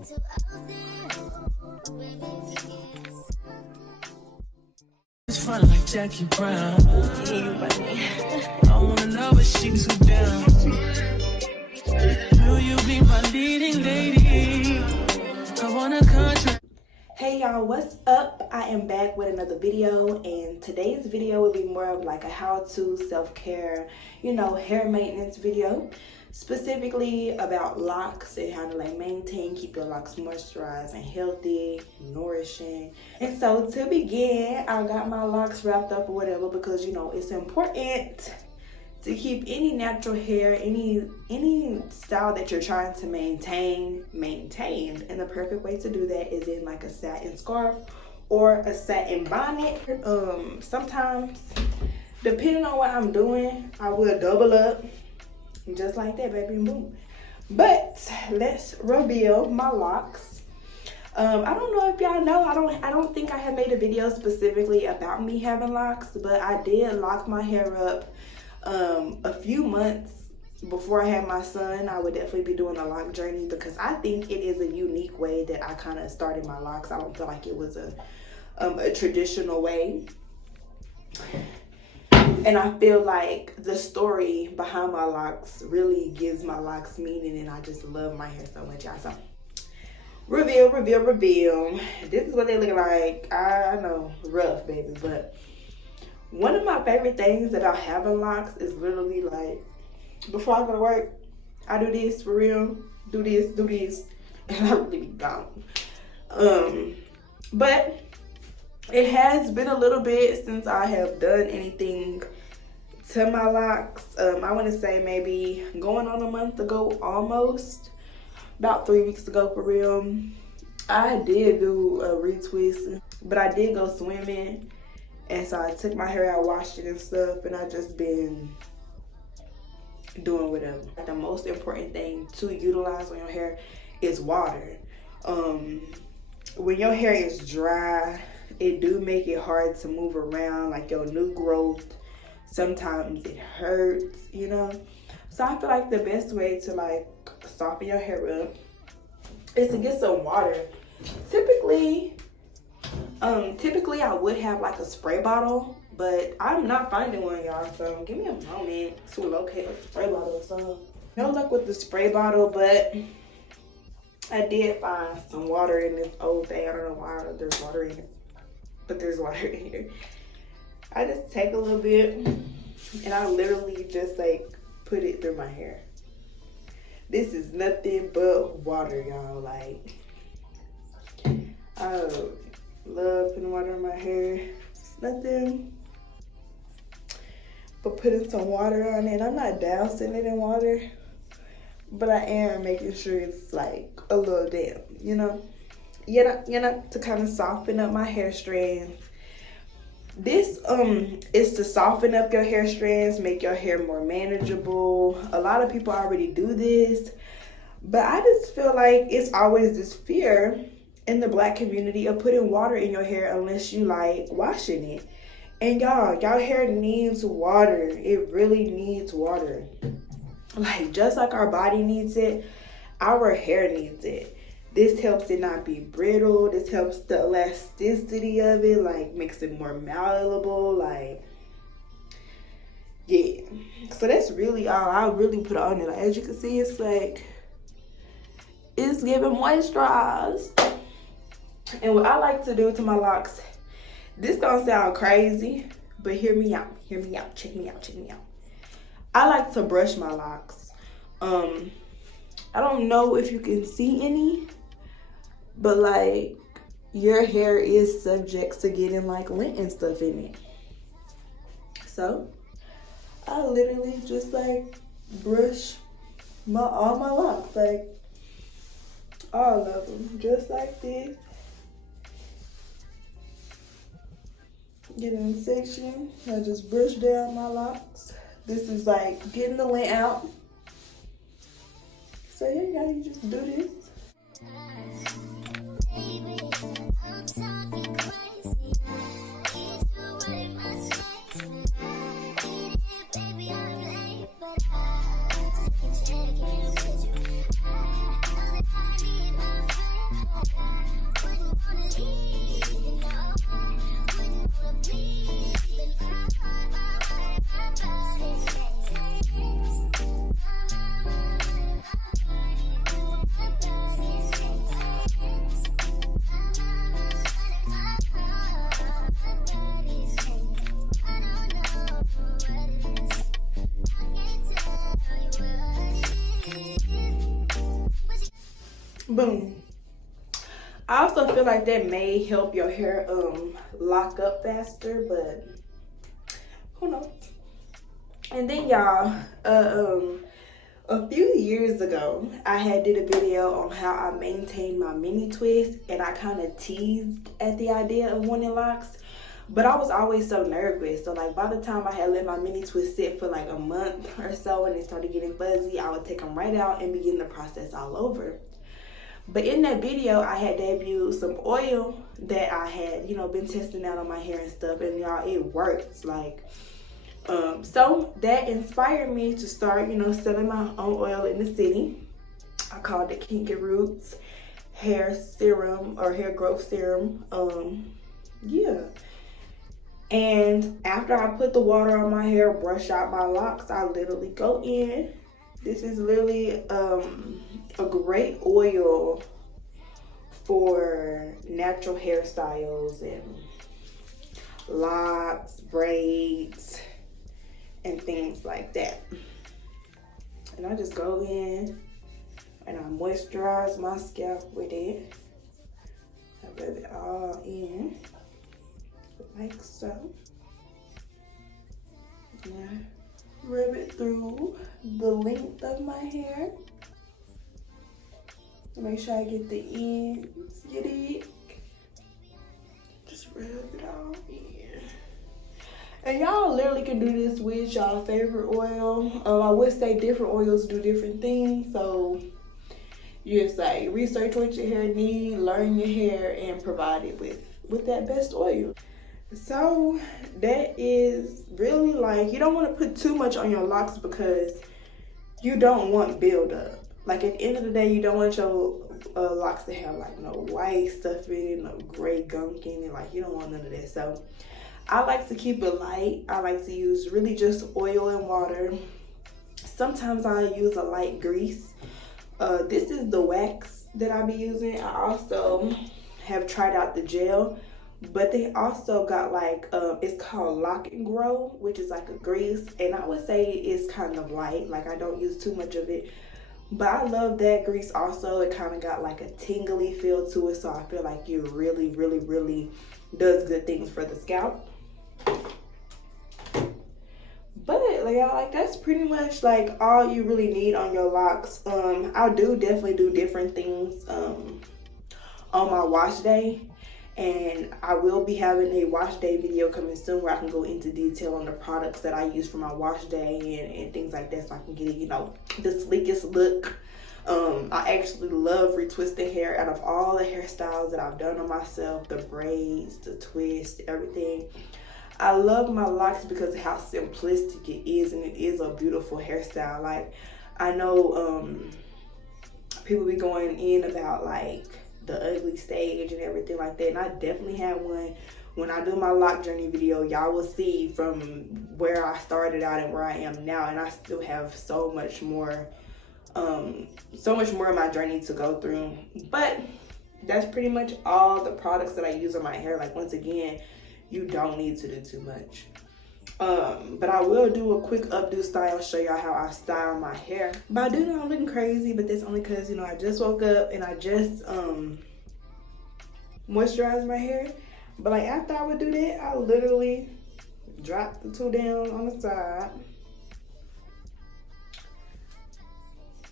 It's fun like Jackie Brown. I wanna know if she's too down. Will you be my leading lady? I wanna country. Hey y'all, what's up? I am back with another video, and today's video will be more of like a how-to self-care, hair maintenance video, specifically about locks and how to maintain, keep your locks moisturized and healthy, nourishing. And so to begin, I got my locks wrapped up or whatever because it's important to keep any natural hair, any style that you're trying to maintained. And the perfect way to do that is in like a satin scarf or a satin bonnet. Sometimes, depending on what I'm doing, I will double up just like that, baby, and boom. But let's reveal my locks. I don't know if y'all know, I don't think I have made a video specifically about me having locks, but I did lock my hair up a few months before I had my son. I would definitely be doing a lock journey because I think it is a unique way that I kind of started my locks. I don't feel like it was a traditional way, and I feel like the story behind my locks really gives my locks meaning, and I just love my hair so much, y'all. So reveal. This is what they look like. I know, rough, baby, but one of my favorite things about having locks is literally like, before I go to work, I do this for real, do this, and I really be gone. But it has been a little bit since I have done anything to my locks. I want to say maybe going on a month ago, almost, about 3 weeks ago for real. I did do a retwist, but I did go swimming. And so I took my hair out, washed it and stuff, and I just been doing whatever. The most important thing to utilize on your hair is water. When your hair is dry, it do make it hard to move around, like your new growth. Sometimes it hurts, So I feel like the best way to like soften your hair up is to get some water. Typically I would have like a spray bottle, but I'm not finding one, y'all, so give me a moment to locate a spray bottle or something. No luck with the spray bottle, but I did find some water in this old thing. I don't know why there's water in it, but there's water in here. I just take a little bit and I literally just like put it through my hair. This is nothing but water, y'all. Like, I love putting water in my hair. It's nothing but putting some water on it. I'm not dousing it in water, but I am making sure it's like a little damp, to kind of soften up my hair strands. This is to soften up your hair strands, make your hair more manageable. A lot of people already do this, but I just feel like it's always this fear in the Black community of putting water in your hair unless you like washing it. And y'all hair needs water. It really needs water. Like, just like our body needs it, our hair needs it. This helps it not be brittle. This helps the elasticity of it, like makes it more malleable, like, yeah. So that's really all I really put on it. Like, as you can see, it's like, it's giving moisturized. And what I like to do to my locks, this don't sound crazy, but hear me out, check me out. I like to brush my locks. I don't know if you can see any, but like, your hair is subject to getting like lint and stuff in it. So I literally just like brush all my locks, like all of them, just like this. Get in the section, I just brush down my locks. This is like getting the lint out. So yeah, you just do this. Boom. I also feel like that may help your hair lock up faster, but who knows. And then y'all, a few years ago, I had did a video on how I maintain my mini twist, and I kind of teased at the idea of wanting locks, but I was always so nervous. So like by the time I had let my mini twist sit for like a month or so and it started getting fuzzy, I would take them right out and begin the process all over. But in that video, I had debuted some oil that I had, you know, been testing out on my hair and stuff, and y'all, it works. Like, so that inspired me to start, you know, selling my own oil in the city. I called it Kinky Roots Hair Serum or Hair Growth Serum. Yeah. And after I put the water on my hair, brush out my locks, I literally go in. This is literally a great oil for natural hairstyles and locks, braids, and things like that. And I just go in and I moisturize my scalp with it. I rub it all in like so. Now rub it through the length of my hair. Make sure I get the ends, get it. Just rub it all in. And y'all literally can do this with y'all favorite oil. I would say different oils do different things. So you just like research what your hair needs, learn your hair, and provide it with that best oil. So that is really like, you don't want to put too much on your locks because you don't want buildup. Like at the end of the day, you don't want your locks to have like no white stuff in it, no gray gunk in it. Like you don't want none of that. So I like to keep it light. I like to use really just oil and water. Sometimes I use a light grease. This is the wax that I be using. I also have tried out the gel, but they also got like, it's called Lock and Grow, which is like a grease. And I would say it's kind of light. Like I don't use too much of it. But I love that grease also. It kind of got like a tingly feel to it. So I feel like it really, really, really does good things for the scalp. But like, y'all, like that's pretty much like all you really need on your locks. I do definitely do different things on my wash day. And I will be having a wash day video coming soon where I can go into detail on the products that I use for my wash day and things like that, so I can get it, you know, the sleekest look. I actually love retwisting hair. Out of all the hairstyles that I've done on myself, the braids, the twists, everything, I love my locks because of how simplistic it is, and it is a beautiful hairstyle. Like I know people be going in about like the ugly stage and everything like that, and I definitely had one. When I do my lock journey video, y'all will see from where I started out and where I am now, and I still have so much more of my journey to go through. But that's pretty much all the products that I use on my hair. Like once again, you don't need to do too much. But I will do a quick updo style, show y'all how I style my hair. But I do know I'm looking crazy, but that's only because, you know, I just woke up and I just moisturized my hair. But like after I would do that, I literally drop the two down on the side,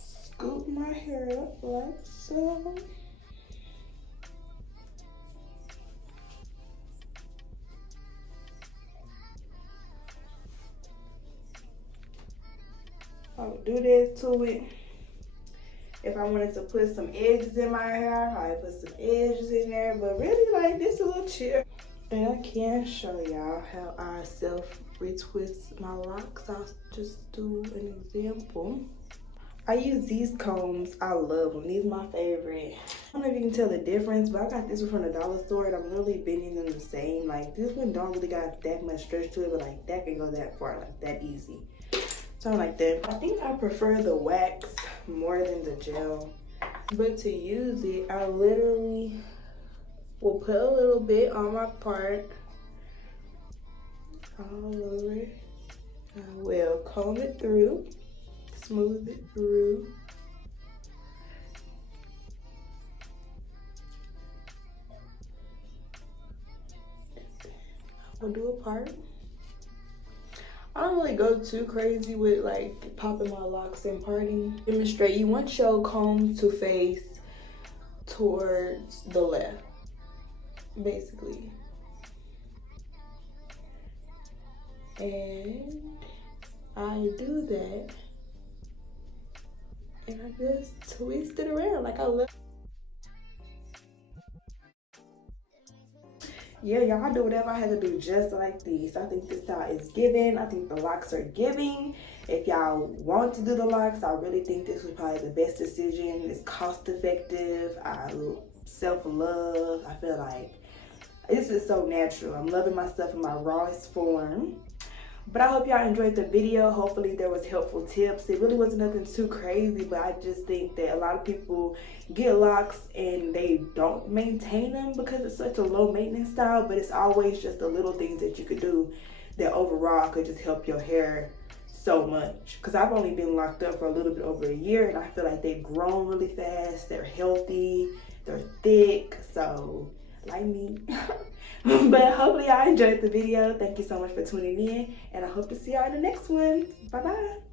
scoop my hair up like so. I would do that to it. If I wanted to put some edges in my hair, I would put some edges in there. But really, like, this a little chill. And I can show y'all how I self-retwist my locks. I'll just do an example. I use these combs. I love them. These are my favorite. I don't know if you can tell the difference, but I got this one from the dollar store, and I'm literally bending them the same. Like, this one don't really got that much stretch to it, but like that can go that far, like that easy. Something like that. I think I prefer the wax more than the gel. But to use it, I literally will put a little bit on my part, all over it. I will comb it through, smooth it through. I'll do a part. I don't really go too crazy with like popping my locks and parting. Demonstrate, you want your comb to face towards the left, basically. And I do that, and I just twist it around like I love. Yeah, y'all do whatever I had to do just like this. I think this style is giving. I think the locks are giving. If y'all want to do the locks, I really think this was probably the best decision. It's cost effective. I self-love. I feel like this is so natural. I'm loving myself in my rawest form. But I hope y'all enjoyed the video. Hopefully there was helpful tips. It really wasn't nothing too crazy, but I just think that a lot of people get locks and they don't maintain them because it's such a low maintenance style, but it's always just the little things that you could do that overall could just help your hair so much. Because I've only been locked up for a little bit over a year, and I feel like they've grown really fast. They're healthy, they're thick, so like me. But hopefully y'all enjoyed the video. Thank you so much for tuning in, and I hope to see y'all in the next one. Bye bye.